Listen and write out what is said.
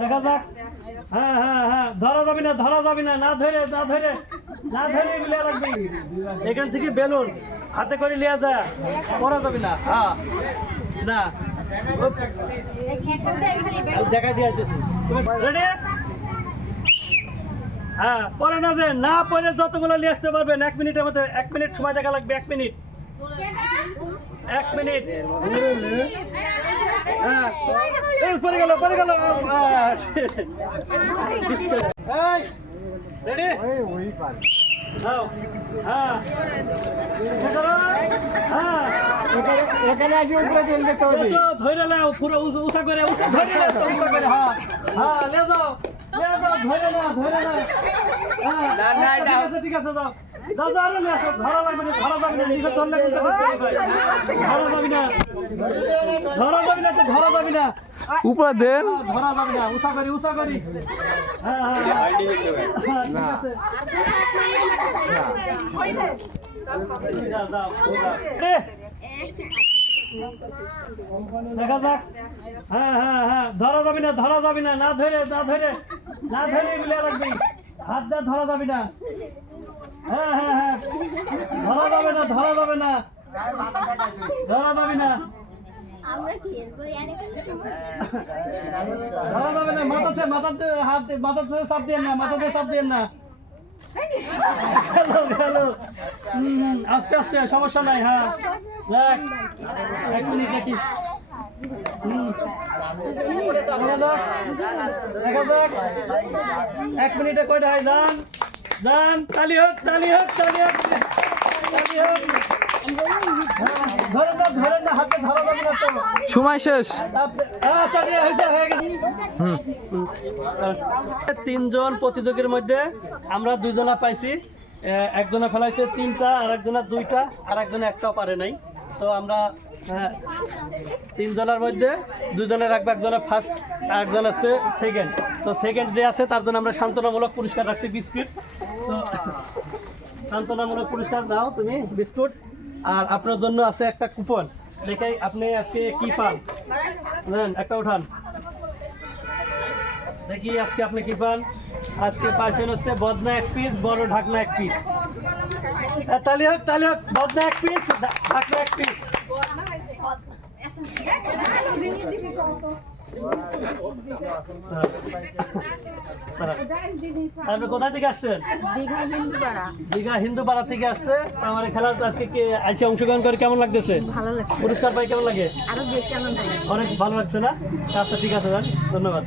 দেখা যাক। হ্যাঁ হ্যাঁ হ্যাঁ। ধরা যাবে না, ধরা যাবে না। না ধরে না ধরে না ধরে লিয়া লাগবে এখান থেকে বেলুন হাতে করে লিয়া যায় পরা যাবে না। হ্যাঁ। না। দেখা দিয়ে আসতেছি। রেডি হ্যাঁ পরে না দেন না পরে যতগুলো নিয়ে আসতে পারবেন, এক মিনিটের মধ্যে, এক মিনিট সময় দেখা লাগবে এক মিনিট। এক মিনিট। হ্যাঁ। এই, পরে গেল পরে গেল। রেডি হ্যাঁ হ্যাঁ হ্যাঁ। এখানে আসি উপরে চলে যেতে ধরে নাও পুরো উঁচা করে উঁচু ধরে নাও তো উঁচা করে হ্যাঁ। হ্যাঁ লে যাও লে যাও ধরে নাও ধরে নাও। হ্যাঁ ঠিক আছে ঠিক আছে যাও। যাও যাও আরে নিয়ে ধরা লাগবে না ধরা যাবে না নিজে ধরলে কিন্তু ধরা যাবে না ধরা যাবে না তো ধরা যাবে না। উপরে দেন। হ্যাঁ, ধরা যাবে না উঁচা করি উঁচা করি। হ্যাঁ হ্যাঁ হ্যাঁ। হ্যাঁ, ঠিক আছে। দেখা যাক। হ্যাঁ হ্যাঁ হ্যাঁ ধরা যাবে না ধরা যাবে না না ধরে না ধরে না ধরে মিলিয়ে লাগবে হাত দিয়ে ধরা যাবে না। হ্যাঁ হ্যাঁ হ্যাঁ। ধরা যাবে না ধরা যাবে না। ধরা যাবে না। ধরা যাবে না। মাথাতে মাথাতে হাত দিয়ে- মাথাতে চাপ দিয়ে না মাথাতে চাপ দিয়ে না। আস্তে আস্তে সমস্যা নাই হ্যাঁ। দেখ এক মিনিট দেখিস হুম। দেখা যাক, দেখা যাক। এক মিনিটে কয়টা হয়? যান যান তালি হোক তালি হোক তালি হোক তালি হোক। সময় শেষ। আচ্ছা, হয়ে গেছে। তিনজন প্রতিযোগীর মধ্যে আমরা দুজনা পাইছি। একজনা ফেলাইছে তিনটা আর একজনা দুইটা আর একজনে একটাও পারে নাই। তো আমরা হ্যাঁ, তিনজনের মধ্যে দুজনের রাখব একজনের ফার্স্ট আর একজন আছে সেকেন্ড তো সেকেন্ড যে আছে তার জন্য আমরা সান্ত্বনামূলক পুরস্কার রাখছি বিস্কুট। সান্ত্বনামূলক পুরস্কার দাও তুমি বিস্কুট। আর আপনার জন্য আছে একটা কুপন দেখে আপনি আজকে কি পান? নেন একটা উঠান। দেখি আজকে আপনি কি পান। আজকে পাইছেন হচ্ছে বদনা এক পিস বড় ঢাকনা এক পিস তালি হোক তালি হোক বদনা এক পিস ঢাকনা এক পিস আপনি কোথা থেকে আসছেন? দীঘা থেকে আসছে। আমার আজকে আইসে অংশগ্রহণ করে কেমন লাগতেছে? পুরস্কার পাই কেমন লাগে? অনেক ভালো লাগছে না? আচ্ছা ঠিক আছে ধন্যবাদ।